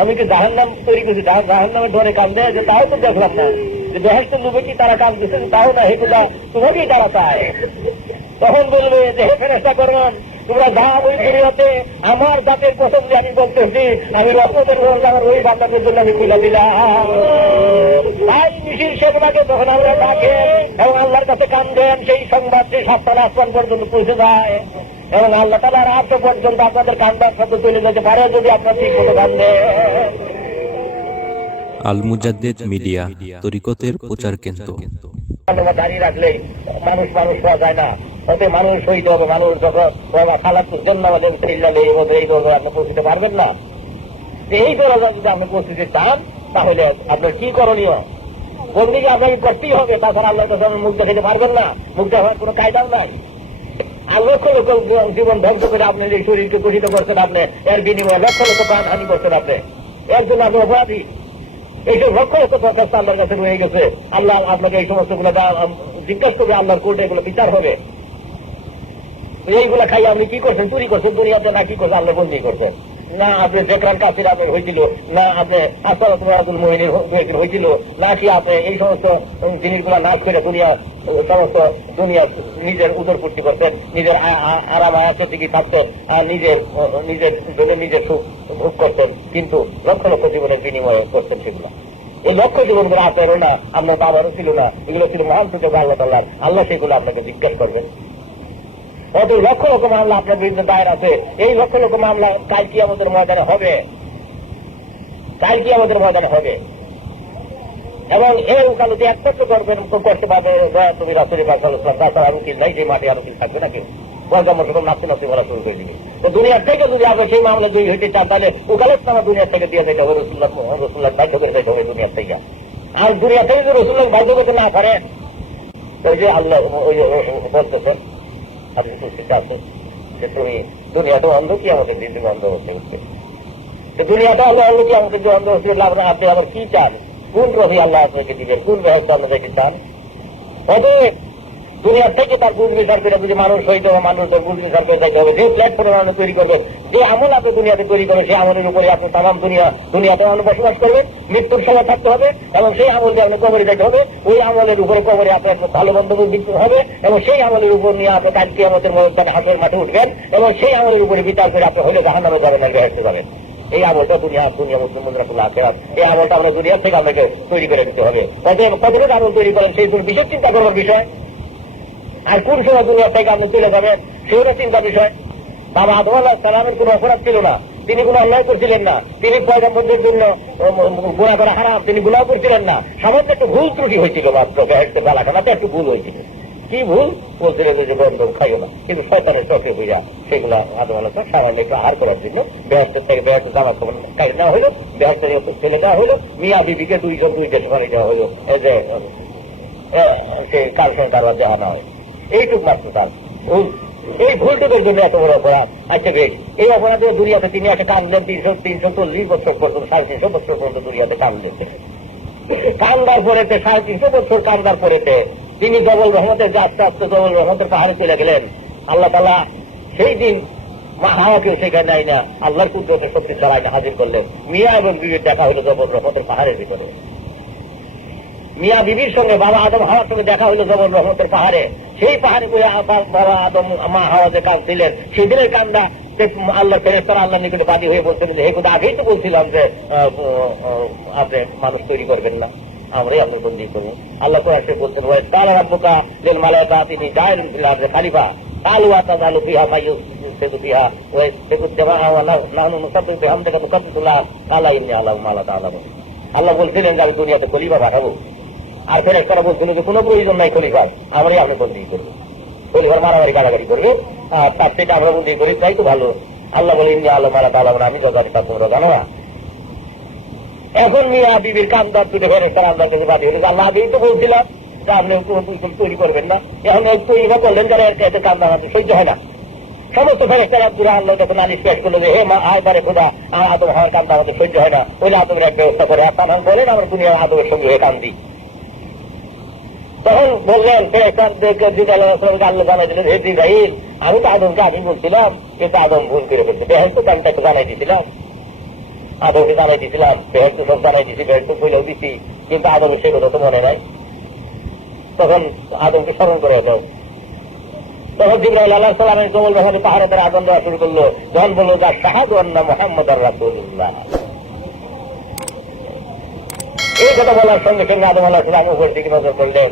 আমি কি জাহান্নাম তৈরি করছি, জাহান্নামের ধরে কাম দেয় যে তাও তো দেখলাম না, যে বেহেশত লোভে কি তারা কাম দিচ্ছে তাও না, হে খোদা তোমাকেই তারা চায়। তখন বলবে যে হে ফেরেশতা করবেন, তোমরা যা ওই দুনিয়াতে আমার জাতের কসম দিয়ে আমি বলতেছি, আমি রহমতের আমার ওই বান্দাদের জন্য আমি খুলে দিলাম। তাই মিছিল সেগুলাকে যখন আমরা ডাকে এবং আল্লাহর কাছে কান দেন, সেই সংবাদ যে সাততলা আসমান পর্যন্ত পৌঁছে যায় এবং আল্লাহ তাআলার আরশ পর্যন্ত আপনাদের কান্দার সাথে চলে যেতে পারে যদি আপনার ঠিক মতো কান দেন। আল মুজাদ্দিদ মিডিয়া, তরিকতের প্রচার কেন্দ্র। দাঁড়িয়ে রাখলেই মানুষ হওয়া যায় না, ওতে মানুষ হইতে হবে। মানুষ যখন খালাতুল জান্নাহ ওয়াল ইল্লাল্লাহ এই দরজা আপনি পৌঁছতে পারবেন না। এই দরজা যদি আপনি পৌঁছতে চান তাহলে আপনার কি করণীয়? বন্দিকে আপনাকে করতেই হবে, তাছাড়া আল্লাহর কাছে আপনি মুখ দেখাতে পারবেন না। মুখ দেখার কোনো কায়দাও নাই। আর লক্ষ লক্ষ জীবন ধ্বংস করে আপনি যে শরীরকে দূষিত করছেন, আপনি এর বিনিময়ে লক্ষ লক্ষ প্রাণ হানি করছেন, আপনি এর জন্য আপনি অপরাধী। এইসব লক্ষ লক্ষ প্রচেষ্টা আল্লাহর কাছে রয়ে গেছে। আল্লাহ আপনাকে এই সমস্ত গুলো জিজ্ঞাসা করবে, আল্লাহর কোর্টে এগুলো বিচার হবে। এইগুলা খাই আপনি কি করছেন? চুরি করছেন দুনিয়াতে, না কি করছেন? আল্লাহ বন্দী করছেন না? আপনি জেকরান কাসির আপনার হয়েছিল না? আপনি আসরাতুল মুমিনিন হয়েছিল না? কি আপনি এই সমস্ত জিনিসগুলা নাশ করে সমস্ত দুনিয়া নিজের উদরপূর্তি করতেন, নিজের আরাম আয়াতের দিকে থাকতেন, আর নিজের সুখ ভোগ করতেন, কিন্তু লক্ষ লক্ষ জীবনের বিনিময়ে করতেন সেগুলো। এই লক্ষ জীবনগুলো আপনারও না, আপনার বাবারও ছিল না, এগুলো ছিল মহান সুযোগ আল্লাহ তাআলার। আল্লাহ সেগুলো আপনাকে জিজ্ঞাসা করবেন। অত লক্ষ লক্ষ মামলা আপনার বিরুদ্ধে দায়ের আছে। এই লক্ষ লক্ষ মামলা কাল কিয়ামতের ময়দানে হবে, এবং এর উকালতি একমাত্র করতে পারবে তুমি রাসূলুল্লাহ সাল্লাল্লাহু আলাইহি ওয়াসাল্লাম। তাছাড়া আর উকিল নাই, যে মাঠে আর উকিল থাকবে নাকি? পয়গাম্বর সকল নাচতে নাচতে বলা শুরু করে দিবে। তো দুনিয়ার থেকে যদি আপনি সেই মামলা দুই হইতে চান, তাহলে উকালতনামা দুনিয়ার থেকে দিয়ে যেতে হবে, রসুল্লাহ বাধ্য করে যেতে হবে দুনিয়ার থেকে। আর দুনিয়া থেকে যদি রসুল্লাহ বাধ্য করতে না পারেন, ওই যে আল্লাহ বলতেছেন আপনি সুস্থিত আছেন যে তুমি দুনিয়াটা অন্ধ, কি আমাদের দিন তুমি অন্ধ হচ্ছে উঠবে। দুনিয়াটা আল্লাহ অন্ধ, কি আমাদের যে অন্ধ হচ্ছে, আপনি আবার কি চান? কোন রবি আল্লাহ আপনাকে দিবেন? কোন ব্যবস্থা আপনাদেরকে চান? অতএব দুনিয়ার থেকে তার বুঝ বিচার করে যদি মানুষ হইতে হবে, মানুষের বুঝ বিচার করে যাইতে হবে। যে প্ল্যাটফর্মে আপনি তৈরি করবেন, যে আমল আপনি দুনিয়াতে তৈরি করবেন, সেই আমলের উপরে আপনি তামাম দুনিয়াতে আপনি বসবাস করবেন, মৃত্যুর সময় থাকতে হবে, এবং সেই আমল দিয়ে আপনি কবরে যেতে হবে। ওই আমলের উপরে কবরে আপনার ভালো বন্ধু দিতে হবে, এবং সেই আমলের উপর নিয়ে আপনি কাল কিয়ামতের ময়দানে হাসরের মাঠে উঠবেন, এবং সেই আমলের উপরে বিচার করে আপনি হলে জাহান্নামে যাবেন, আর বেহেশতে যাবেন। এই আমলটা দুনিয়া মুসলিমুল আখিরাত, এই আমলটা আমরা দুনিয়া থেকে আপনাকে তৈরি করে দিতে হবে। কতটুকু আমল তৈরি করেন সেই বিশেষ চিন্তা করবার বিষয়। আর কোন সময় দুনিয়া থেকে আপনি চলে যাবেন সেটা চিন্তা বিষয়। বাবা আদম আলাইহিস সালামের কোন অপরাধ ছিল না, তিনি কোন অন্যায় করছিলেন না, তিনি পয়গম্বরদের জন্য গুনাহ করা হারাম, তিনি গুনাহ করছিলেন না। সামান্য একটু ভুল ত্রুটি হয়েছিল, মাত্র বেহেশতে গালাখানাতে একটু ভুল হয়েছিল। কি ভুল? বলছিলেন যে গন্ধ খাইও না, কিন্তু শয়তানের চোখে হইয়া সেগুলা আদম আলাইহিস সালাম সামান্য একটু আহার করার জন্য বেহেশতের থেকে বেহেশতে জামা কাপড় কাইড়ে নেওয়া হইল, বেহেশতের ফেলে দেওয়া হইল, মিয়া বিবিকে দুই দেশে বাড়ি দেওয়া হইল, এই যে সে কাল সংসার দেওয়া হয়। এইটুক মাত্র তার ভুল। এই ভুলটুকের জন্য এত বড় অপরাধ। আচ্ছা বেশ, এই অপরাধে দুনিয়াতে তিনি একটা কামলেন 340 বছর পর্যন্ত, 350 বছর পর্যন্ত দুনিয়াতে কামলেছে। কান্দার পরেতে 350 বছর কান্দার পরেতে তিনি জবল রহমতের যে আস্তে আস্তে জবল রহমতের পাহাড়ে চলে গেলেন। আল্লাহ তাআলা সেই দিন মা হাওয়াকেও সেখানে নাই না, আল্লাহর কুদরতের শক্তি চালায় হাজির করলেন। মিয়া এবং বিবির দেখা হলো জবল রহমতের পাহাড়ের ভিতরে। মিয়া বিবির সঙ্গে বাবা আদম হাওয়ার সঙ্গে দেখা হইল জবল রহমতের পাহাড়ে। সেই পাহাড়ে করে বাবা আদম মা হাওয়া যে কাজ দিলেন, সেদিনের কান্দা আল্লাহ ফেরেশতারা আল্লাহ নিকটে বাদী হয়ে বলছিলেন যে হে খোদা, আগেই তো বলছিলাম যে আপনি মানুষ তৈরি করবেন না, আমরাই আপনি বন্দী করবো। আল্লাহ কোরআনে বলছেন ওয়াইকাল রাব্বুকা লিল মালাইকাতি জাইলুন ফিল আরদি খলিফা ক্বালু আতাযালু ফিহা মাইয়ুফসিদু ফিহা ওয়া ইয়াসফিকু দিমাআ ওয়া নাহনু নুসাব্বিহু বিহামদিকা নুকাদ্দিসুল্লাহ ক্বালা ইন্নী আ'লামু মা লা তা'লামুন। আল্লাহ বলছিলেন যে আমি দুনিয়াতে খলিফা পাঠাবো, আর ফেরেশতারা বলছিল যে কোনো প্রয়োজন নাই খলিফার, আমরাই আপনি বন্দী করবো। খলিফার মারামারি কারাগারি করবে, আর তার থেকে আমরা বন্দী করি, তাই তো ভালো। আল্লাহ বলেন ইন্নী আ'লামু মা লা তা'লামুন, আমি যা জানি তা তোমরা জানো না। এখন মিয়া বিবির কান্দার তুলে ফেরেশতারা আল্লাহর কাছে বাদী হয়েছে। আল্লাহ আগেই তো বলছিলাম যে আপনি তৈরি করবেন না, এখন তৈরি করলেন যারা এতে কান্দা হাতে সহ্য হয় না। সমস্ত ফেরেশতারা পুরো আল্লাহ যখন নালিশ পেশ করলো যে হে মা আয়বারে খোদা, আমার আদম হওয়ার কান্দা আমাদের সহ্য হয় না, ওইলে আদমের এক ব্যবস্থা করে আপনার বলেন আমরা দুনিয়ার আদমের সঙ্গে হয়ে কান্দি। তখন বললেন ফেরেশতাদেরকে আল্লাহ জানাই দিলেন হে জিবরাইল, আমি তো আদমকে আমি বলছিলাম, কিন্তু আদম ভুল করে ফেলছে, বেহেশত আমি তাকে জানাই দিয়েছিলাম। আদমকে জানাই দিয়েছিলাম, বেহেস্ত সব জানাই দিয়েছি, বেহেস্ত বইলেও দিচ্ছি, কিন্তু আদমের সেগুলো তো মনে নাই। তখন আদমকে স্মরণ করে দাও। তখন জিবরাইল আলাইহিস সালামের কবুল যখন পাহাড়ে তারা আগুন দেওয়া শুরু করলো, যখন বললো যা শাহাদু আন্না মুহাম্মাদার রাসূলুল্লাহ, এই কথা বলার সঙ্গে সঙ্গে আদম আলাইহিস সালাম উপর দিকে নজর করলেন।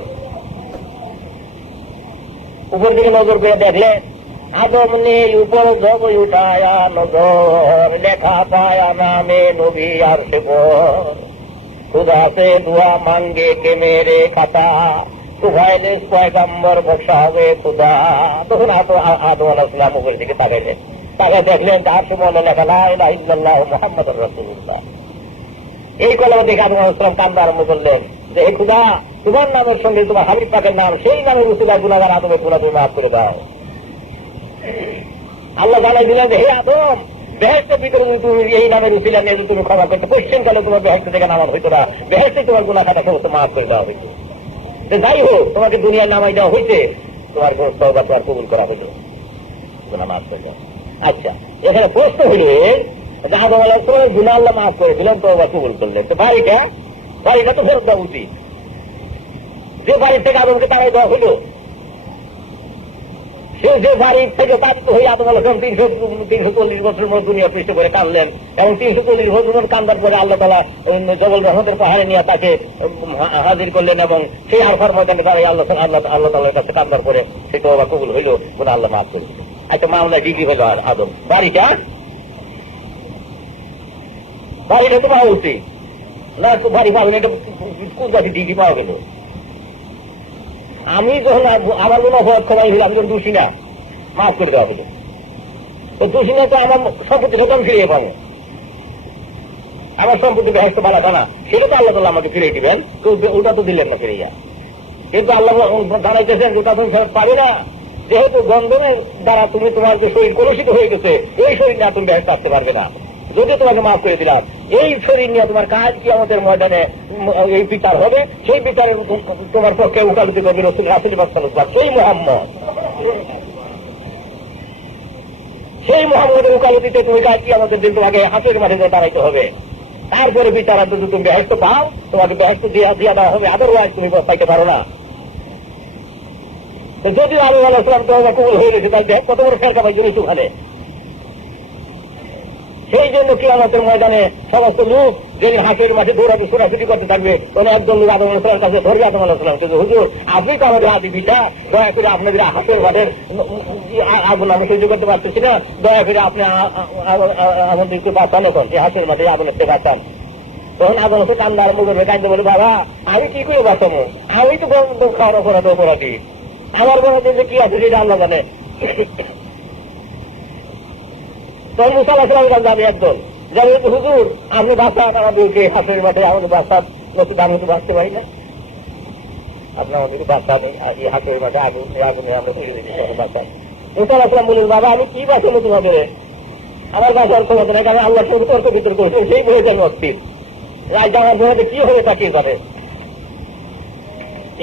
উপর দিকে নজর করে দেখলেন আদম নেই, উপর জবই উঠায়া নজর, লেখা পায়া নামে নবী আর সে খুদা সে দুয়া মাঙ্গে কে মেরে খাতা, সুভাইলে পয়গম্বর বসাবে খুদা। তখন আদম আলাইহিস সালাম উপর দিকে তাকাইলেন, তাকায় দেখলেন তার সময় লেখা লা ইলাহা ইল্লাল্লাহ মুহাম্মাদুর রাসূলুল্লাহ। এই কলমা দেখে আদম আলাইহিস সালাম কান্দা আরম্ভ করলেন যে হে খুদা, তোমার নামের সঙ্গে তোমার হাবিব পাকের নাম, সেই নামের উসিলায় গুনাহগার আদমের গুনাহ তুমি মাফ করে দাও। আল্লাহ জানাই দিলেন যে হে আদম, বেহেশতের ভিতরে যদি তুমি এই নামের উসিলা নিয়ে যদি তুমি ক্ষমা করতে, পশ্চিম কালে তোমার বেহেশত থেকে নামাজ হইতো না, বেহেশতে তোমার গুনাহ খাতা সমস্ত মাফ করে দেওয়া হইতো। যাই হোক, তোমাকে দুনিয়ার নামাই দেওয়া হইতে, তোমার তওবা তোমার কবুল করা হইল, গুনাহ মাফ করে দাও। আচ্ছা, এখানে প্রশ্ন হইল যে আদম আলাইহিস সালামের গুনাহ আল্লাহ মাফ করে দিলেন, তওবা কবুল করলেন, তো বাড়িটা তো ফেরত দেওয়া উচিত। যে বাড়ির থেকে আদমকে তাড়াই দেওয়া হইল, সে যে বাড়ির থেকে তাড়িত হয়ে আদম আলাইহিস সালাম 340 বছর মতো দুনিয়া পৃষ্ঠ করে কাঁদলেন, এবং 340 বছর কান্দার পরে আল্লাহ তাআলা জবল রহমতের পাহাড়ে নিয়ে তাকে হাজির করলেন, এবং সেই আরফার ময়দানে দাঁড়িয়ে আল্লাহ তাআলার কাছে কান্দার পরে সে তওবা কবুল হইল, গুনাহ আল্লাহ মাফ করে দিলেন। আচ্ছা, মামলা ডিগ্রি হইল আর আদম, বাড়িটা তো পাওয়া উচিত না, বাড়ি পাবেন, এটা কোন গাছে ডিগ্রি পাওয়া গেল? আমি যখন আমার মনে হয় ক্ষমা হইল, আমি যখন দোষী না, মাফ করে দেওয়া হলো, তো দোষী না তো আমার সম্পত্তি সেটা আমি ফিরিয়ে পাবো, আমার সম্পত্তি বেহেশত বানাতো না, সেটা তো আল্লাহ তাআলা আমাকে ফিরিয়ে দিবেন, তো ওটা তো দিলেন না ফিরিয়ে। কিন্তু আল্লাহ জানাইতেছেন ওটা তুমি পাবে না, যেহেতু গন্ধনের দ্বারা তুমি তোমার যে শরীর কলুষিত হয়ে গেছে, এই শরীর নিয়ে তুমি বেহেশত আসতে পারবে না। যদি তোমাকে মাফ করে দিলাম, এই শরীর নিয়ে তোমার কাজ কি আমাদের ময়দানে এই বিচার হবে, সেই বিচারে তোমার পক্ষে উকালতি করবে রাসূল সাল্লাল্লাহু, সেই মুহাম্মদের উকালতিতে তুমি কাজ কি আমাদের দিন তোমাকে হাতের মাঠে দাঁড়াইতে হবে, তারপরে বিচার যদি তুমি বেহেশত পাও, তোমাকে বেহেশত দিয়া দেওয়া হবে, আদারওয়াইজ তুমি পাইতে পারো না। যদি আদম আলাইহিস সালাম তওবা কবুল হয়ে গেছে, তাই কত বড় ফেরকা পাই জিনিস ওখানে। সেই জন্য কিয়ামতের ময়দানে সমস্ত লোক যেদিন হাসির মাঠে দৌড়াতে ছোটাছুটি করতে থাকবে, কোন একজন লোক আদম আলাইহিস সালামের কাছে ধরবে, আদম আলাইহিস সালাম কিন্তু হুজুর আপনি তো আমাদের আদি পিতা, দয়া করে আপনাদের হাসির মাঠের আগুন আমি সহ্য করতে পারতেছি না, দয়া করে আপনি আমাদেরকে বাঁচান, এখন এই হাসির মাঠে আগুনের থেকে বাঁচান। তখন আদম হচ্ছে কান্দা আরম্ভ করবে, কান্দে বলে বাবা আমি কি করে বাঁচাবো, আমি তো খাওয়ার অপরাধী, আমার বলতে যে কি আছে সেটা আল্লাহ জানে। তখন মুসা আলাইহিস সালাম যাবে একদল, যাবে হুজুর আপনি বাঁচান আমাদেরকে হাসির মাঠে, আমাদের বাঁচান, নতুন আমি তো বাঁচতে পারি না, আপনি আমাদেরকে বাঁচান, এই হাসির মাঠে আগুনে আমরা তুলে দিচ্ছি, বাঁচান। মুসা আলাইহিস সালাম বললেন বাবা আমি কি বাঁচাবো তোমাদের, আমার বাঁচার ক্ষমতা নেই, কারণ আল্লাহ সঙ্গে তর্ক বিতর্ক করছেন, সেই বলে আমি অস্থির, রাজ আমার জন্য কি হবে তাকিয়ে যাবে।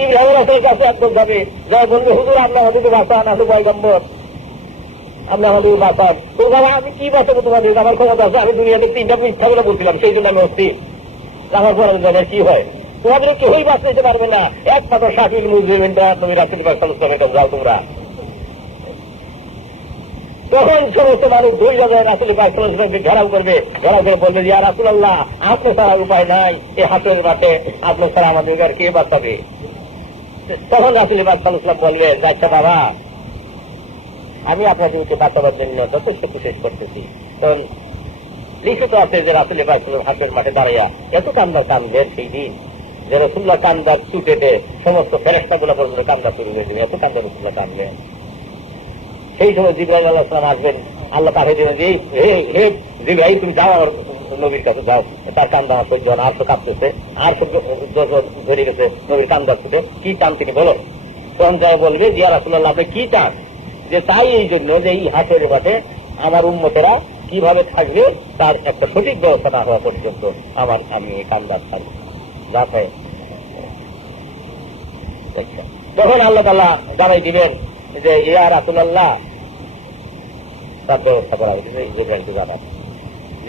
ইব্রাহিম রাসূলের কাছে একদম যাবে, যা বলবে হুজুর আপনি আমাদেরকে বাঁচান, আসলে পয়গম্বর আপনি আমাদের বাঁচান। তো বাবা আমি কি বাঁচাবো তোমাদের, আমার ক্ষমতা আছে, আমি দুনিয়াতে 3টা মিথ্যা বলে বলছিলাম, সেই জন্য আমি অস্থির, আমার পরে কি হয়, তোমাদের কেউই বাঁচাইতে পারবে না, একমাত্র শাকিল মুজরিমিনটা তুমি রাসূল পাক সাল্লাল্লাহু আলাইহি ওয়াসাল্লামের কাছে যাও তোমরা। তখন সমস্ত মানুষ ধৈর্য যায়, রাসূল পাক সাল্লাল্লাহু আলাইহি ওয়াসাল্লামকে ঘেরাও করবে, ঘেরাও করে বলবে ইয়া রাসূলুল্লাহ আপনি ছাড়া উপায় নাই, এই হাতের মাঠে আপনি ছাড়া আমাদেরকে আর কে বাঁচাবে। তখন রাসূল পাক সাল্লাল্লাহু আলাইহি ওয়াসাল্লাম বলবে আচ্ছা বাবা আমি আপনাদেরকে বাঁচাবার জন্য যথেষ্ট কোশিশ করতেছি। তখন লিখিত আছে যে রাসূল পাক সাল্লাল্লাহু আলাইহি ওয়াসাল্লাম হাতের মাঠে দাঁড়াইয়া এত কান্দেন সেই দিন যে রাসূলুল্লাহ কান্দার ছুটেতে সমস্ত ফেরেশতাগুলো পর্যন্ত কান্দা শুরু হয়ে যাবে, এত কান্দা রাসূলুল্লাহ কাঁদলেন। সেই সময় জিবরাইল আলাইহিস সালাম আসবেন, আল্লাহ পাঠিয়ে দেবেন যে হে জিবরাইল তুমি যাও আমার নবীর কাছে যাও, তার কান্দা সহ্য হয় না, আর তো কাঁদতেছে, আর ধরে গেছে নবীর কান্দা ছুটে, কি চান তিনি বলো। তখন যাই বলবে ইয়া রাসূলুল্লাহ আপনি কি চান, যে তাই এই জন্য যে এই হাতের মাঠে আমার উম্মতেরা কিভাবে থাকবে তার একটা সঠিক ব্যবস্থা না হওয়া পর্যন্ত আমি এই কান্দা থাকবো যা চাই। তখন আল্লাহ তাআলা জানাই দিবেন যে ইয়া রাসূলুল্লাহ তার ব্যবস্থা করা হয়েছে, জিবরাইলকে জানান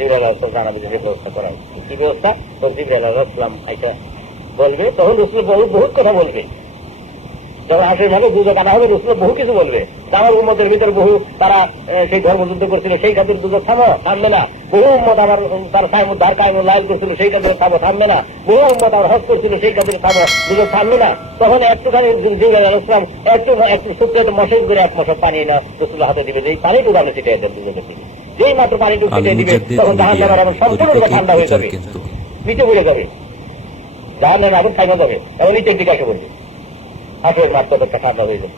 জিবরাইল আলাইহিস সালাম জানাবে যে ব্যবস্থা করা হচ্ছে। কি ব্যবস্থা? তো জিবরাইল আলাইহিস সালাম এটা বলবে, তখন রসুল বহুত কথা বলবে। যখন হাসরের মাঠে দুজক আনা হবে, রসুল বহু কিছু বলবে। আমার উম্মতের ভিতরে বহু তারা সেই ধর্মযুদ্ধ করছিল, সেই কাজের দুজক থামবে না। বহু উম্মত আমার তার ধার কায়মুল লাইল করছিল, সেই কাজের থামবে না। বহু উম্মত আমার হজ করছিল, সেই কাজের দুজক থামবে না। তখন একটুখানি জিবরাইল আলাইহিস সালাম একটু শুকনো মশক করে এক মশক পানি না রসুলের হাতে দিবে, যেই পানিটুকু আপনি ছিটিয়ে দেন দুজকের দিকে, যেই মাত্র পানিটুকু ছিটিয়ে দিবে তখন জাহান্নামের আগুন সম্পূর্ণরূপে ঠান্ডা হয়ে যাবে, নিচে পড়ে যাবে, জাহান্নামের আগুন থাইমা যাবে, তখন নিচের দিকে এসে পড়বে, হাসরের মাঠ ততটা ঠান্ডা হয়ে যাবে।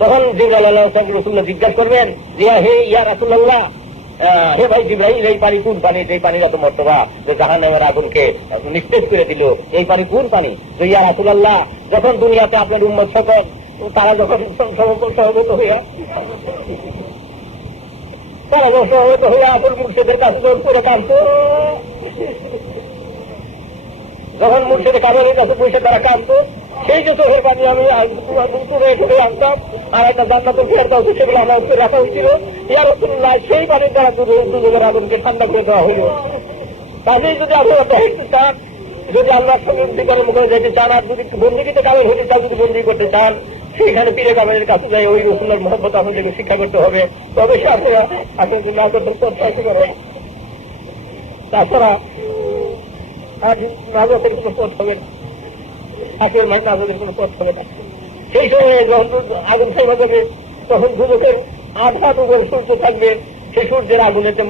তখন জিবরাইল আলাইহিস সালাম রাসূলুল্লাহ জিজ্ঞাসা করবেন যে হে ইয়া রাসূলুল্লাহ, হে ভাই জিবরাইল, এই পানি কোন পানি, যে পানির এত মর্তবা, যে জাহান্নামের আগুনকে নিস্তেজ করে দিল, এই পানি কোন পানি? যে ইয়া রাসূলুল্লাহ, যখন দুনিয়াতে আপনার উম্মত সকল তারা যখন সহমত হইয়া আপন মুর্শিদের কাছে যখন পড়ে কাঁদত, যখন মুর্শিদের কামের কাছে বসে তারা কাঁদত, সেই যে চোখের পানি আমি তুলে আনতাম আর একটা জান্নাতের ফেরত আছে, সেগুলো আমার উপরে রাখা হয়েছিল। ইয়া রাসূলুল্লাহ, সেই পানির দ্বারা দুজনের আগুনকে ঠান্ডা করে দেওয়া হইল। কাজেই যদি আপনারা দেখতে চান, যদি আল্লাহর সঙ্গে জীবনের মুখে যেতে চান, আর যদি বন্দীতে কামের হতে চান, যদি বন্দী করতে চান, সেইখানে পীরে কামের কাছে যাই ওই রসুলের মহব্বত আপনাদেরকে শিক্ষা করতে হবে। তবে সে আপনারা আপনি না করতে প্রত্যাশা করেন, তাছাড়া আর নাজতের কোনো পথ হবে না, আখের মাঝে নাজতের কোনো পথ হবে না। সেই সময় যখন আগুন থাইমা যাবে, তখন দুজকের 8 হাত উপর সূর্য থাকবে, সেই সূর্যের আগুনেতে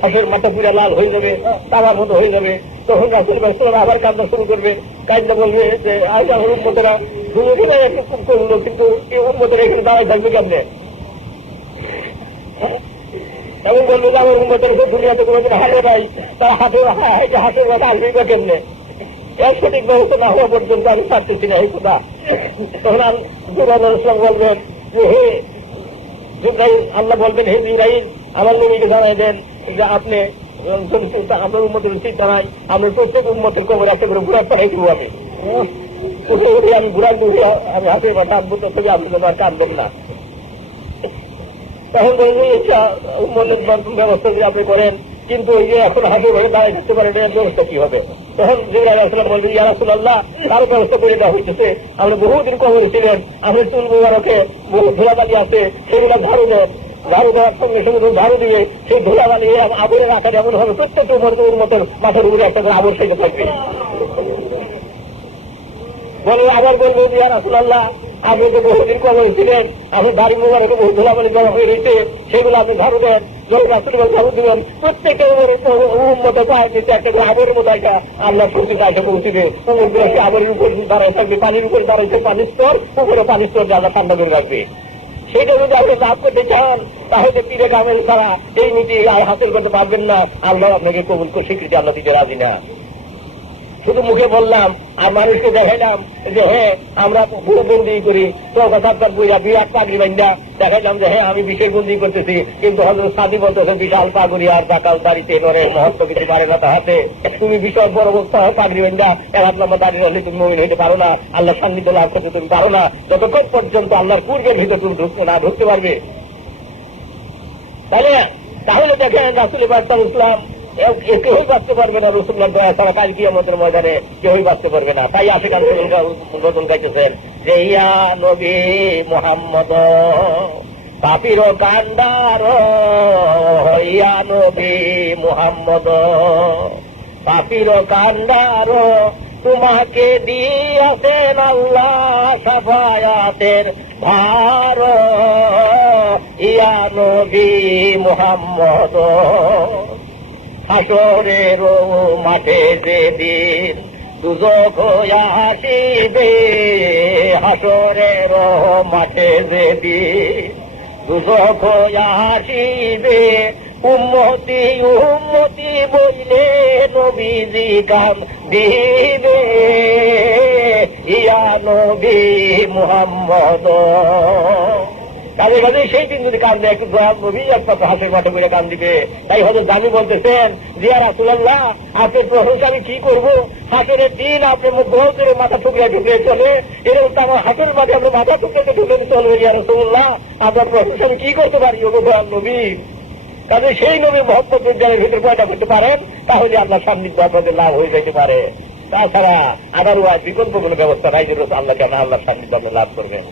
হাঁসের মাথা পুরা লাল হয়ে যাবে, তারার মতো হয়ে যাবে। তখন রাসূল রাসূলুল্লাহ আবার কান্না শুরু করবে, কাঁদতে বলবে যে আজ আমার উম্মতেরা দুজনে একটু খুব করলো, কিন্তু এই উম্মতেরা এখানে দাঁড়ায় থাকবে কেমনে? এমন বলবো যে আমার উম্মতের দুনিয়াতে কোনোদিন হাতে নাই, তার হাতের মাথা আসবে বা কেমনে? এর সঠিক ব্যবস্থা না হওয়া পর্যন্ত আমি ছাড়তেছি না এই কথা। তখন জিবরাইল আলাইহিস সালাম বলবেন যে হে জিবরাইল, আল্লাহ বলবেন হে জিবরাইল, আমার নবীকে জানাই দেন যে আপনি আপনার উম্মতের উচিত জানাই, আমরা প্রত্যেক উম্মতের কবর একটা করে ঘুরার পাঠাই দেবো। আমি উঠে উঠে আমি ঘুরার দিবো, আমি হাতের মাথা আনবো, তবে আপনি যেন আর কাঁদবেন না। তখন বলবো ইচ্ছা উম্মতের ব্যবস্থা যদি আপনি করেন, কিন্তু ওই যে এখন হাতে ভরে দাঁড়ায় থাকতে পারেন, এর ব্যবস্থা কি হবে? তখন জিবরাইল আলাইহিস সালাম বলবেন ইয়া রাসূলুল্লাহ, তার ব্যবস্থা করে দেওয়া হইতেছে। আমরা বহুদিন কবরে ছিলেন, আমাদের চুল মোবারকে বহু ধুলাবালি আছে, সেগুলো ঝাড়ু দেন, ঝাড়ু দেওয়ার সঙ্গে সঙ্গে ঝাড়ু দিয়ে সেই ধুলাবালি আবরের আকারে এমন হবে প্রত্যেক উম্মতের মাথার উপরে একটা করে আবর সেজে থাকবে। বলে আবার বলবো ইয়া রাসূলুল্লাহ, আপনি তো বহুদিন কবরে ছিলেন, আপনি দাড়ি মোবারকে বহু ধুলাবালি জমা হয়ে রয়েছে, সেগুলো আপনি ঝাড়ু দেন, ঝাড়ু দিবেন, প্রত্যেকের উম্মতে পায়ের নিচে একটা করে আবরের মতো একটা আল্লাহ সূর্যকে এসে পৌঁছিবে, সে আবরের উপর দাঁড়ায় থাকবে, পানির উপর দাঁড়াইছে পানির স্তর, উপরে পানির স্তর আল্লাহ ঠান্ডা করে রাখবে। সেটা যদি আপনি লাভ করতে চান, তাহলে পীরে কামেল ছাড়া এই নীতি হাসিল করতে পারবেন না। আল্লাহ আপনাকে কবুল করে স্বীকৃতি আল্লাহ দিতে রাজি না। শুধু মুখে বললাম আর মানুষকে দেখাইলাম যে হ্যাঁ আমরা পুরো বন্দি করি, চৌকাছার বইয়া বিরাট পাগড়ি বান্ধা দেখাইলাম যে হ্যাঁ আমি বিষয় বন্দি করতেছি, কিন্তু হজরত সাদি বলতেছে বিশাল পাগড়ি আর বাকাল দাড়িতে নরে মহত্ব কিছু পারে না তাহাতে, তুমি বিশাল বড় পাগড়ি বান্ধা 1 নম্বর দাঁড়িয়ে রাখলে তুমি মমিন হইতে পারো না, আল্লাহ সান্নিধ্য লাভ করতে তুমি পারো না, যতক্ষণ পর্যন্ত আল্লাহর পূর্বের ভিতরে তুমি ঢুকতে পারবে। তাহলে দেখেন রাসূল সাল্লাল্লাহু ইসলাম কেউই বাঁচতে পারবে না, রসুল্লাহ দয়া ছাড়া কাল কিয়ামতের ময়দানে কেউই বাঁচতে পারবে না। তাই আশিকান নতুন গাইতেছেন যে ইয়া নবী মুহাম্মদ পাপির কান্ডার, ইয়া নবী মুহাম্মদ পাপির কান্ডার, তোমাকে দিয়াছেন আল্লাহ শাফায়াতের ভার, ইয়া নবী মুহাম্মদ হাসরের মাঠে যেদিন দুজক আসিবে, হাসরের মাঠে যেদিন দুজক আসিবে, উম্মতি উম্মতি বইলে নবীজি কান দিবে, ইয়া নবী মুহাম্মদ। তাদের কাছে সেই দিন যদি কান দেয়, একটু দয়া নবী একমাত্র হাসির মাঠে বলে কান দিবে। তাই হয়তো দামি বলতেছেন যে ইয়া রাসূলুল্লাহ, আপনার প্রশংসা আমি কি করবো? হাসের দিন আপনি মুখ করে মাথা ঠুকরে চলে, এরকম তো আমার হাসের মাঠে আমরা মাথা ঠুকরে চলবে, ইয়া রাসূলুল্লাহ আপনার প্রশংসা আমি কি করতে পারি? ওগো দয়াল নবী, কাজে সেই নবী মোহাম্মদ উজ্জ্বলের ভিতরে পয়দা করতে পারেন, তাহলে আল্লাহ সান্নিধ্য আপনাদের লাভ হয়ে যেতে পারে। তাছাড়া আদারওয়াইজ বিকল্প কোনো ব্যবস্থা নাই, যেগুলো আল্লাহ কেন আল্লাহ সান্নিধ্য আপনি লাভ করবেন।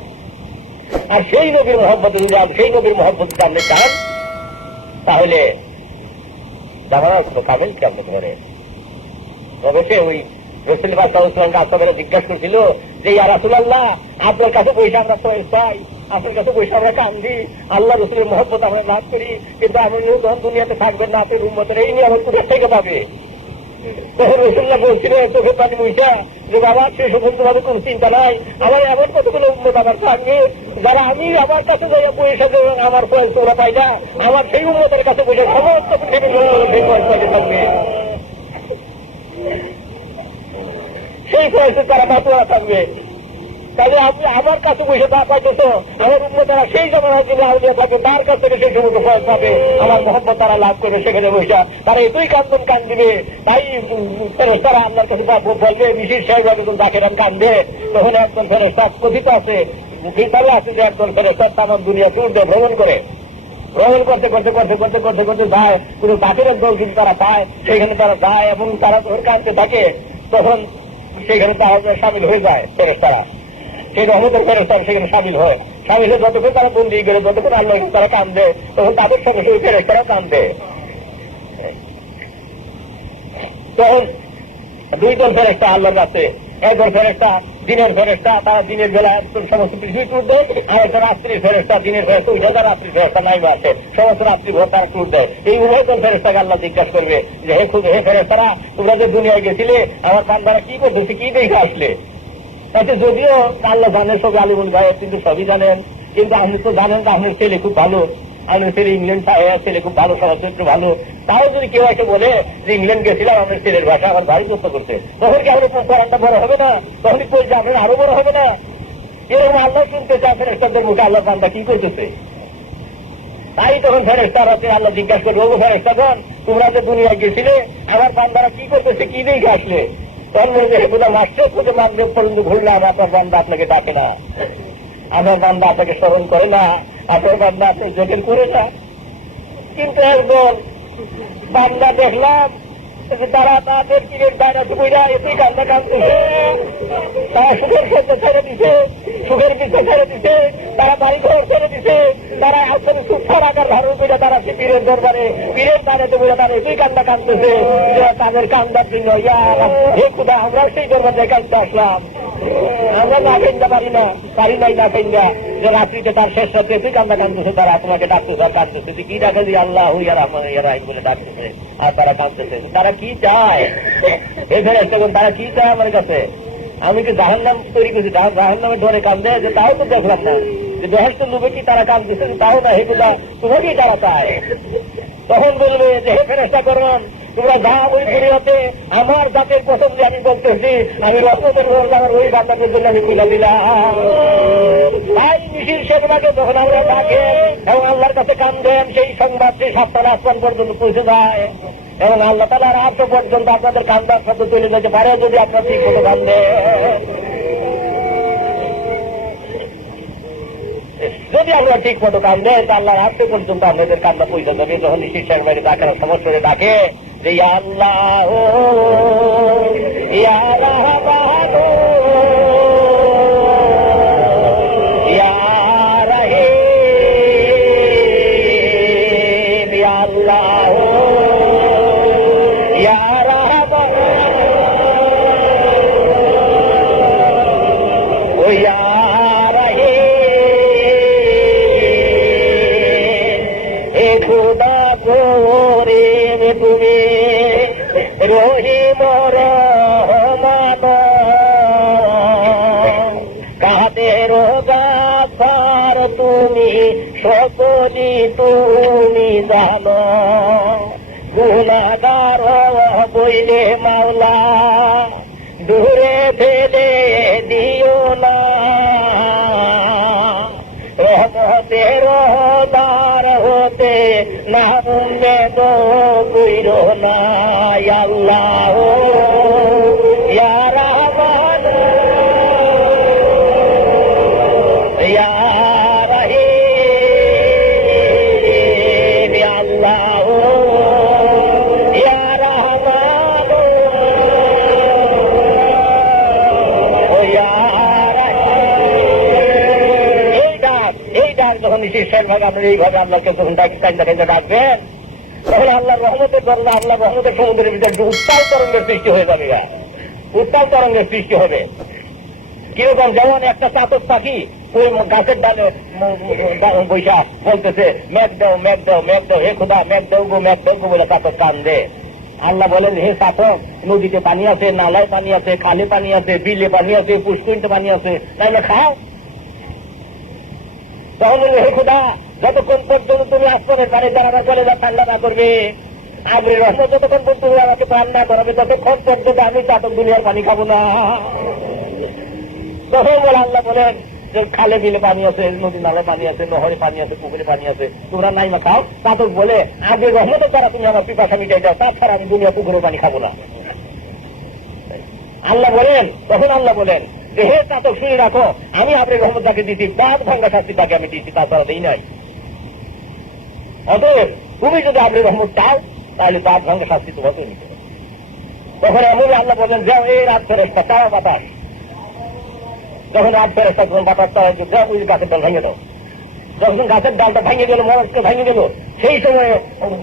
আর সেই নবীর মোহাম্মদ উজ্জ্বল, সেই নবীর মোহাম্মদ যদি আপনি চান, তাহলে জামানা কামেল কি আপনি ধরে তবে সে ওই রসুল সাল্লাল্লাহু আলাইহি জিজ্ঞাসা করছিল যে ইয়া রাসূলুল্লাহ, আপনার কাছে পয়সা আমরা তো চাই, আপনার কাছে পয়সা আমরা কান্দি, আল্লাহ রসুলের মহব্বত আমরা লাভ করি, কিন্তু আপনি যখন দুনিয়াতে থাকবেন না, আপনি উম্মতের এই নিয়ে আমার কোথার থেকে পাবে? তখন রসুল্লাহ বলছিলেন চোখে পানি বইসা যে বাবা, সে সমস্ত ভাবে কোন চিন্তা নাই, আমার এমন কতগুলো উম্মত আমার থাকবে যারা আমি আমার কাছে যাই পয়সা দেবো, আমার পয়সা তোমরা পাই না, আমার সেই উম্মতের কাছে বসে সমস্ত পয়সা থাকবে, সেই পয়সা তারা বাতুয়া থাকবে। তাহলে আপনি আমার কাছে বসে তা পাইতেছ, আমার উম্মতেরা সেই জমানায় যিনি আউলিয়া থাকে তার কাছ থেকে সেই সমস্ত ফল পাবে, আমার মহব্বত তারা লাভ করবে, সেখানে বসে তারা এতই কান্দন কান দিবে। তাই ফেরেশতারা আল্লাহর কাছে বলবে, বিশেষ সাহেব একজন জাকেরান কান্দে, তখন একজন ফেরেশতা কথিত আছে, কিতাবে আছে যে একজন ফেরেশতা তামাম দুনিয়া চূর্ণে ভ্রমণ করে, ভ্রমণ করতে করতে করতে করতে করতে করতে যায়, পুরো জাকেরের দল কিন্তু তারা পায়, সেখানে তারা যায় এবং তারা যখন কাঁদতে থাকে, তখন সেখানে তাহলে সামিল হয়ে যায় ফেরেশতারা, সেই রহমতের ফেরেশতারা সেখানে সামিল হয়, সামিল হয়ে যতক্ষণ তারা বন্দী করে, যতক্ষণ আল্লাহ তারা কান্দে, তখন তাদের সঙ্গে সেই ফেরেশতারা কান্দে। তখন দুই দল ফেরেশতা আল্লাহর কাছে, একদল ফেরেশতা দিনের ফেরেশতা, তারা দিনের বেলা সমস্ত পৃথিবী টুর দেয়, আর একটা রাত্রির ফেরেশতা, দিনের ফেরেশতা ওই জায়গা, রাত্রির ফেরেশতা নাই বা আছে, সমস্ত রাত্রি ভোর তারা টুর দেয়। এই উভয় দল ফেরেশতাকে আল্লাহ জিজ্ঞাসা করবে যে হে ফেরেশতারা, তোমরা যে দুনিয়ায় গেছিলে, আমার বান্দারা কি করতেছে, কি দেখে আসলে? তাতে যদিও আল্লাহ জানেন, সবই আলিমুল গায়েব, কিন্তু সবই জানেন, কিন্তু আপনি তো জানেন যে আপনার ছেলে খুব ভালো, আপনার ছেলে ইংল্যান্ড ছেলে খুব ভালো, সমাজচরিত্র ভালো, তাও যদি কেউ এসে বলে যে ইংল্যান্ড গেছিলাম, আপনার ছেলের ভাষা আমার ভারী কষ্ট করছে, তখন কি আপনার পড়াটা বড় হবে না? তখন কি বলছে আপনার আরো বড় হবে না? এরকম আল্লাহ শুনতে চান ফেরেশতাদের মুখে আল্লাহ বান্দা কি করতেছে। তাই তখন ফেরেশতারা আল্লাহ জিজ্ঞাসা করবে, ও ফেরেশতাগণ, তোমরা যে দুনিয়ায় গেছিলে, আমার বান্দারা কি করতেছে, কি দেখে আসলে? তখন বলছে, কোথাও মাস্টার কোথাও মাগরিব পর্যন্ত ঘুরলাম, আপনার বান্দা আপনাকে ডাকে না, আপনার বান্দা আপনাকে স্মরণ করে না, আপনার বান্দা আপনি জটিল করে না। কিন্তু একদম বান্দা দেখলাম তারা তাদের কিনের বাইরে বইরা এতেই কান্না কাঁদতেছে, তারা সুখের ক্ষেত্রে ছেড়ে দিছে, সুখের পিছিয়ে ছেড়ে দিছে, তারা বাড়ি ঘর ছেড়ে দিছে, তারা আসলে সুখর আকার ধারণ করে তারা সে পীরের দরবারে, পীরের বাইরেতে বলে তারা এতেই কান্না কাঁদতেছে, তাদের কান্দার জন্য হে খুদা, আমরা সেই দরবারে কাঁদতে আসলাম, আমরা না কেন্দা পারি নাই না কেন্দা, যে রাত্রিতে তার শেষ রাত্রে তুই কান্দা কাঁদতেছে, তারা তোমাকে ডাকতেছে, কাঁদতেছে, কি ডাকে যে আল্লাহ ইয়ার বলে ডাকতেছে, আর তারা কাঁদতেছে। তারা কি চায় এই ফেরেশতাগণ, তারা কি চায় আমার কাছে? আমি কি জাহান্নাম তৈরি করছি, জাহান্নামের ধরে কান্দে, যে তাও তো দেখলাম না, যে বেহেশত লোকে কি তারা কাঁদতেছে, তাও না, হেগুলা তোমাকেই তারা চায়। তখন বলবে যে হে ফেরেশতাগণ, তোমরা যা ওই দুনিয়াতে আমার জাতের প্রথম যে আমি বলতেছি, আমি রহমতের আমার ওই বান্দাদের জন্য আমি খুলে দিলাম। তাই মিশির শেখবাকে যখন আমরা ডাকে এবং আল্লাহর কাছে কান্দেন, সেই সংবাদ সেই সাতটা আসমান পর্যন্ত পৌঁছে যায় এবং আল্লাহ তাআলার আর্শ পর্যন্ত আপনাদের কান্দার শব্দ চলে যেতে পারে, যদি আপনার ঠিক মতো কান্দে। যদি আমরা ঠিক মতো কান্দে, আল্লাহর আর্শ পর্যন্ত আপনাদের কান্না পৌঁছে যাবে। যখন মিশির শেখবাকে ডাকার সমস্যা ডাকে যে ইয়া আল্লাহ ইয়া রাহমান ইয়া রহিম ইয়া আল্লাহ ইয়া রাহমান ও ইয়া রহিম, হে খোদা করে তুমি রহিম রহমান, কাদের গাফার তুমি সকলি তুমি জানো, গুনাহগার বইলে মাওলা দূরে ফেলে দিও না, রহমতের রহদার হতে না উম্মেদ কইরো না, ইয়া আল্লাহ ইয়া রহমান ইয়া রহিম ইয়া আল্লাহ বৃষ্টির শেষ ভাগে আপনি এইভাবে আল্লাহকে যখন ডাকবেন, তখন আল্লাহর রহমতের দরজা, আল্লাহর রহমতের সমুদ্রের ভিতরে একটা উত্তাল তরঙ্গের সৃষ্টি হয়ে যাবে। উত্তাল তরঙ্গের সৃষ্টি হবে কিরকম, যেমন একটা চাতক পাখি ওই গাছের ডালে বৈশা বলতেছে, মেঘ দাও, মেঘ দাও, মেঘ দাও, হে খোদা মেঘ দাও গো, মেঘ দাও গো বলে চাতক কান্দে। আল্লাহ বলেন, হে চাতক, নদীতে পানি আছে, নালায় পানি আছে, খালে পানি আছে, বিলে পানি আছে, পুষ্করিণীতে পানি আছে, তাইলে খাও। তখন বলবে, হে খোদা, যতক্ষণ পর্যন্ত তুমি আসমানের পানি দ্বারা আমার কলেজা ঠান্ডা না করবে, আগ্রের রহমত যতক্ষণ পর্যন্ত তুমি আমাকে পান না করাবে, ততক্ষণ পর্যন্ত আমি চাতক দুনিয়ার পানি খাবো না। তখন বলে আল্লাহ বলেন, খালে বিলে পানি আছে, নদী নালে পানি আছে, নহরে পানি আছে, পুকুরে পানি আছে, তোমরা নাই না খাও। চাতক বলে, আগে রহমতের দ্বারা তুমি আমার পিপাসা মিটাই দাও, তাছাড়া আমি দুনিয়া পুকুরে পানি খাবো না। আল্লাহ বলেন, তখন আল্লাহ বলেন যে, হে চাতক শুনে রাখো, আমি আপনার রহমত তাকে দিচ্ছি, বাদ ভাঙ্গা শাস্তি তাকে আমি দিচ্ছি, তাছাড়া দিই নাই। অতএব তুমি যদি আপনার রহমত চাও, তাহলে বাদ ভাঙ্গা শাস্তি তোমাকে নিতে হবে। তখন এমন আল্লাহ বলেন, যাও এই রাত ফেরেশতা তাও বাতাস, যখন রাত ফেরেশতা যখন বাতাসটা যাও ওই গাছের ডাল ভেঙে দাও। যখন গাছের ডালটা ভেঙে গেল, মরচকে ভেঙে গেল, সেই সময়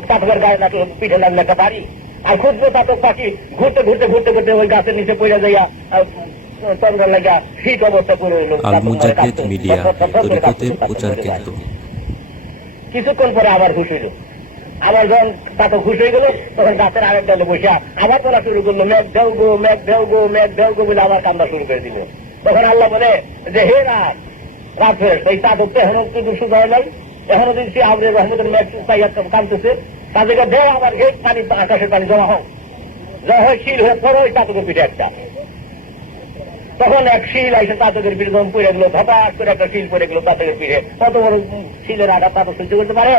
চাতকের গায়ে নাকি পিঠে লাগলে একটা বাড়ি, আর খুঁজবো চাতক পাখি ঘুরতে ঘুরতে ঘুরতে ঘুরতে ওই গাছের নিচে পড়ে যাইয়া চন্দ্র লাগা শীত অবস্থা করে হইল। আল মুজাহিদ মিডিয়া, তরিকতের প্রচার কেন্দ্র। কিছুক্ষণ পরে আবার হুশ হইল, আবার যখন চাতক হুশ হয়ে গেল, তখন গাছের আরেক ডালে বসে আবার বলা শুরু করলো, মেঘ দেও গো, মেঘ দেও গো, মেঘ দেও গো বলে আবার কান্দা শুরু করে দিল। তখন আল্লাহ বলে যে, হে রাত, রাত ফের এই চাতক তো এখনো কিন্তু সুযোগ হয় নাই, এখনো দিচ্ছি আবরে রহমতের মেঘ পাইয়া কাঁদতেছে, তাদেরকে দেয় আবার হে পানি, আকাশের পানি জমা হোক, যা হয় শিল হয়ে পড়ো ওই চাতকের পিঠে একটা। তখন এক শিল আইসে চাতকের পিঠে যখন পড়ে গেল, ধপাস করে একটা শিল পড়ে গেল চাতকের পিঠে। কত বড় শিলের আঘাত চাতক সহ্য করতে পারে?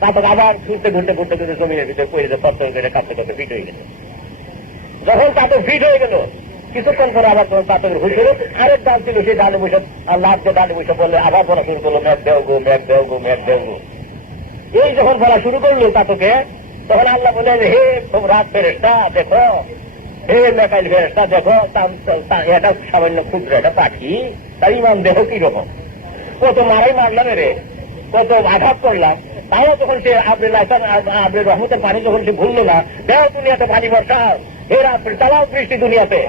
চাতক আবার ঘুরতে ঘুরতে ঘুরতে ঘুরতে জমিনের ভিতরে পড়ে যে তত্ত্ব করে কাঁদতে কাঁদতে ফিট হয়ে গেল। যখন চাতক ফিট হয়ে গেল, কিছুক্ষণ পরে আবার যখন চাতকের হুশ হলো, আরেক ডাল ছিল সেই ডালে বসে, আর লাভকে ডালে বসে বললে আবার বলা শুরু করলো, মেঘ দেও গো, মেঘ দেও গো, মেঘ দেও গো। এই যখন বলা শুরু করলো চাতকে, তখন আল্লাহ বলেন, হে রাত ফেরেশতা দেখো, হে মেকাইল ফেরেশতা দেখো, এটা সামান্য ক্ষুদ্র একটা পাখি, তার ইমান দেহ কিরকম, কত মারাই মারলাম রে, কত আঘাত করলাম, তাও যখন সে আপনার রহমতের পানি যখন সে ভুললো না, দেও দুনিয়াতে পানি বর্ষাও, হে রাত্রে চালাও বৃষ্টি দুনিয়াতে।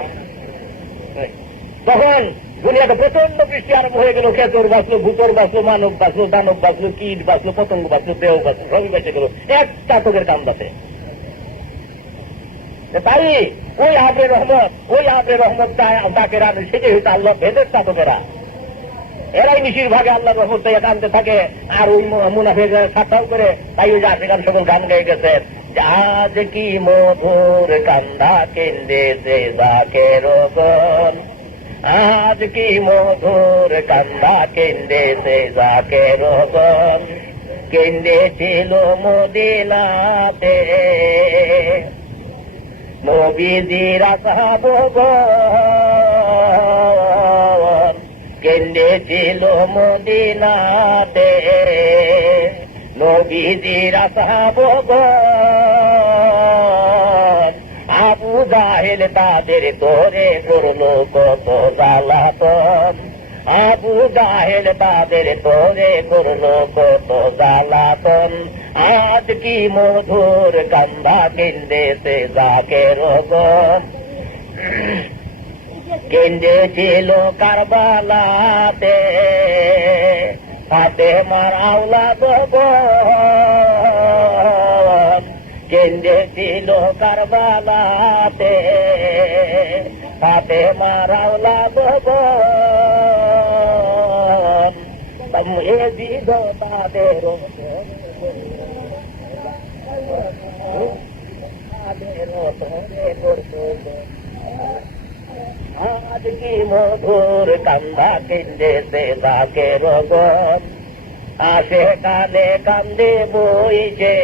তখন দুনিয়াতে প্রচন্ড বৃষ্টি আরম্ভ হয়ে গেল, খেচর বাঁচলো, ভূতর বাঁচলো, মানব বাঁচলো, দানব বাঁচলো, কীট বাঁচলো, পতঙ্গ বাঁচলো, দেহ বাঁচলো, সবই বেঁচে গেল এক চাতকের কান্দাতে। তাই ওই আবরে রহমত তাকে রাখে, সেটাই হচ্ছে আল্লাহ ভেদের চাতকেরা। এরাই নিশির ভাগে আল্লাহ রহমত থেকে কানতে থাকে, আর ওই মুনাফিক ঠাট্টাও করে। তাই ওই যে আফ্রিকান সকল গান গেয়ে গেছে, আজ কি মধুর কান্দা কেন্দেছে জাকের গন, আজ কি মধুর কান্দা কেন্দেছে জাকের গন, কেন্দেছিল মদিনাতে নবীজির আসহাবগণ, কেন্দেছিল মদিনাতে নবীজির আসহাবগণ, আবু জাহেল তাদের তোরে করলো কত জ্বালাতন, আবু জাহেল তাদের তোরে করলো কত জ্বালাতন, আজ কি মধুর কান্দা কেন্দেছে জাকের গন, কেন্দেছিল কারবালাতে ফাতেমার আওলাদ গণ, কেন্দেছিল কারবালাতে ফাতেমার আওলাদ গণ, এজিদ তাদের আজ কি মধুর কান্দা কেন্দেছে জাকের গন, আসে কানে কান্দে বইছে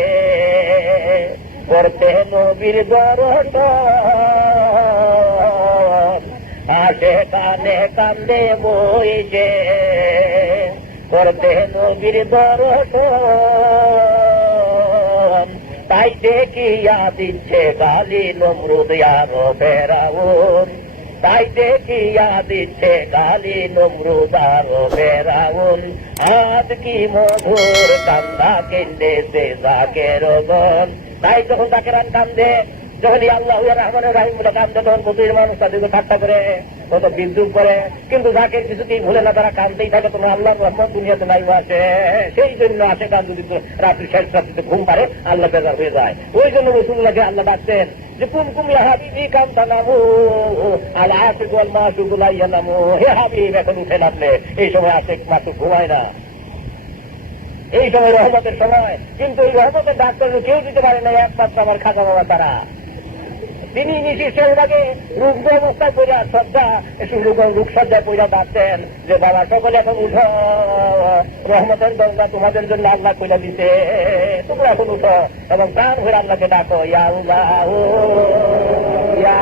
করতে নবীর দর্শন, আসে কানে কান্দে বইছে করতে নবীর দর্শন, তাই দেখিয়া দিচ্ছে গালি নমরুদ আর ফেরাউন, তাই দেখিয়া দিচ্ছে গালি নমরুদ আর ফেরাউন, আজ কি মধুর কান্দা কেন্দেছে জাকের গন। তাই যখন জাকেরান কান্দে, যখনই আল্লাহ রহমান রাহিম বলে কান্দে, তখন প্রচুর মানুষ তাদেরকে ঠাট্টা করে, কত বিদ্রুপ করে, কিন্তু যাকে কিছুতেই ভুলে না, তারা কান্দতেই থাকে। তোমার আল্লাহর রহমত দুনিয়াতে নাই আসে, সেই জন্য আসে কান যদি রাত্রি শেষ রাত্রিতে ঘুম পারে আল্লাহ বেজার হয়ে যায়। ওই জন্য রসুল্লাহকে আল্লাহ ডাকতেন যে কুমকুম ইয়া হাবিবি কামতা নামু আল আশিক ওয়াল মাসুক লাইয়া নামু। হে হাবিব, এখন উঠে নামলে, এই সময় আশিক মাসুক ঘুমায় না, এই সময় রহমতের সময়। কিন্তু এই রহমতের ডাক করলে কেউ দিতে পারে না, একমাত্র আমার খাজা বাবা তারা। তিনি নিশির ওটাকে রুগ্ন অবস্থায় পড়া শ্রদ্ধা, রূপসজ্জায় পড়া ডাকতেন যে বাবা সকলে এখন উঠো, রহমতের দরজা তোমাদের জন্য আল্লাহ কইলা দিতে, তোমরা এখন উঠো এবং প্রাণ ভরে আল্লাহকে ডাকো, ইয়া আল্লাহ ইয়া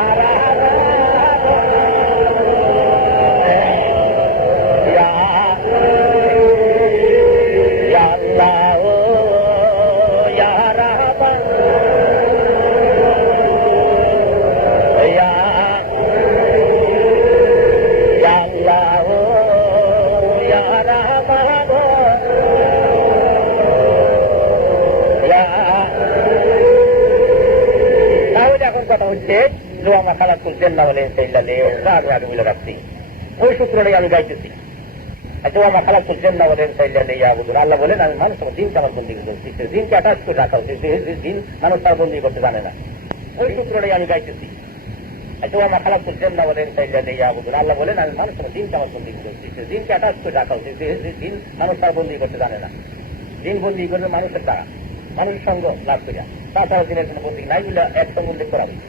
ওই সূত্রটাই আমি গাইতেছি। আল্লাহ বলেন আমি মানুষ দিনকে আমার বন্দী করছি, দিনকে আঠাশ করে রাখা হচ্ছে, দিন মানুষ তার বন্দী করতে জানে না। ওই সূত্রটাই আমি গাইতেছি। আল্লাহ বলেন আমি মানুষ দিনকে আমার বন্দী করছি, দিনকে আঠাশ করে রাখা হচ্ছে, দিন মানুষ তার বন্দী করতে জানে না। দিন বন্দী করবে মানুষের দ্বারা, মানুষের সঙ্গ লাভ করিয়া, তাছাড়া দিনের কোনো বন্দী নাই বলে একসঙ্গে উল্লেখ করা হয়েছে।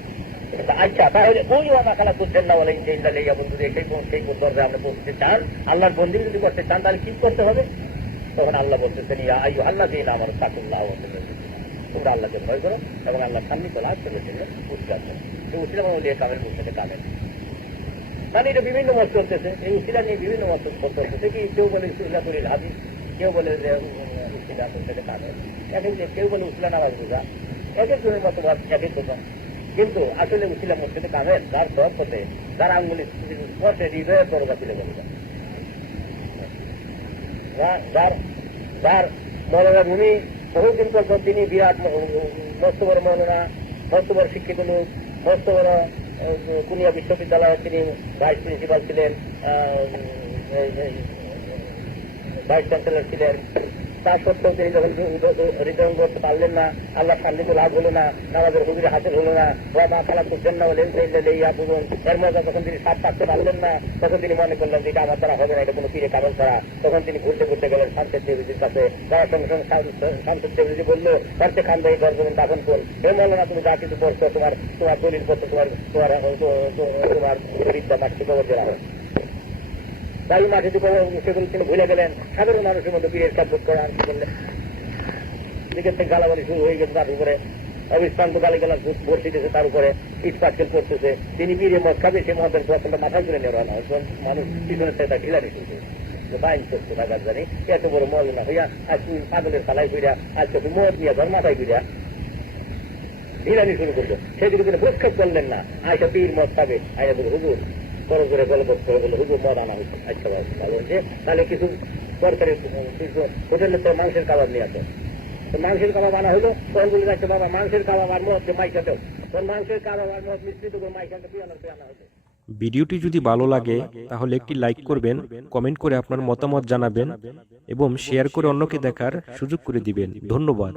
আচ্ছা, তাহলে ওই ওয়ামাখালা করছেন না বলে বন্ধু সেই দরজা আপনি পৌঁছতে চান, আল্লাহর বন্দী যদি করতে চান, তাহলে কি করতে হবে? তখন আল্লাহ বলতেছেন আল্লাহ দিন আমার সাকুল্লাহ, তোমরা আল্লাহকে ভয় করো এবং আল্লাহ সামনে লাভ করে জন্য উৎসাহ উসিলা মানে কামের মুখে কামেন। মানে এটা বিভিন্ন মত চলতেছে, এই উসিলা নিয়ে বিভিন্ন মত চলতেছে। কি কেউ বলে উসিলা করে লাভি, কেউ বলে যে উসিলা মুখে কামেন, কেউ বলে উসিলা নামাজ বোঝা, এক এক জনের মতো এক এক কথা। কিন্তু আসলে উসিলা মসজিদে কামেন যার সব পথে, যার আঙ্গুলি স্পর্শে হৃদয়ের দরজা তুলে বলে, যার মৌলানা ভূমি বহুদিন পর্যন্ত তিনি বিরাট মস্ত বড় মৌলানা, মস্ত বড় শিক্ষিত লোক, মস্ত বড় কুমিল্লা বিশ্ববিদ্যালয়ে তিনি ভাইস প্রিন্সিপাল ছিলেন, ভাইস চ্যান্সেলর ছিলেন। তা সত্ত্বেও তিনি যখন রিটার্ন করতে পারলেন না, আল্লাহ সান্নিধ্য লাভ হলো না, নামাজের হুজুরে হাসিল হলো না, বা মা খালা করছেন না বলেন বুঝুন, এর মধ্যে যখন তিনি সাপ থাকতে পারলেন না, তখন তিনি মনে করলেন যে এটা আমার দ্বারা হবে না, এটা কোনো পীরে কারণ ছাড়া। তখন তিনি ঘুরতে ঘুরতে গেলেন শান্তের দেবীজির কাছে। তার সঙ্গে সঙ্গে শান্তের দেবীজি বললো, তারতে খান ভাই দর্শন দাফন কর, হে মৌলানা তুমি যা কিছু করছো, তোমার দলিল করছো, তোমার বিদ্যা মাঠে খবর দেওয়া হয়। তাই মাঠে সেগুলো তিনি ভুলে গেলেন। সাধারণ মানুষের মধ্যে বীরের কাজ করে আর কি করলেন, দিকের থেকে গালাগালি শুরু হয়ে গেছে, তার উপরে অবিশ্রান্ত গালিগালা বর্ষিতেছে, তার উপরে ইটপাটকেল পড়তেছে। তিনি বীরে মদ খাবে, সে মদের বসনটা মাথায় করে নেওয়া না, মানুষ পিছনের থেকে তার ঢিলানি শুনছে, বাইন করছে বাজার জানি, এত বড় মল না হইয়া আজ তুমি পাগলের খালাই ফিরিয়া, আজকে তুমি মদ নিয়ে ধর মাথায় ফিরিয়া ঢিলানি শুরু করলো। সেদিকে তিনি প্রক্ষেপ করলেন না, আয়সা পীর মদ খাবে, আয়সা বলে হুজুর বড় করে গল্প করে বলে হুজুর মদ আনা হয়েছে। আচ্ছা বলছে তাহলে কিছু সরকারি হোটেলে তো মাংসের কাবাব নিয়ে আসো, তো মাংসের কাবাব আনা হইলো। তখন বলে যাচ্ছে বাবা মাংসের কাবাব আর মদ মাইকাতেও, তখন মাংসের কাবাব আর মদ মিশ্রিত করে মাইকাতে আনা হতো। ভিডিওটি যদি ভালো লাগে তাহলে একটি লাইক করবেন, কমেন্ট করে আপনার মতামত জানাবেন এবং শেয়ার করে অন্যকে দেখার সুযোগ করে দিবেন। ধন্যবাদ।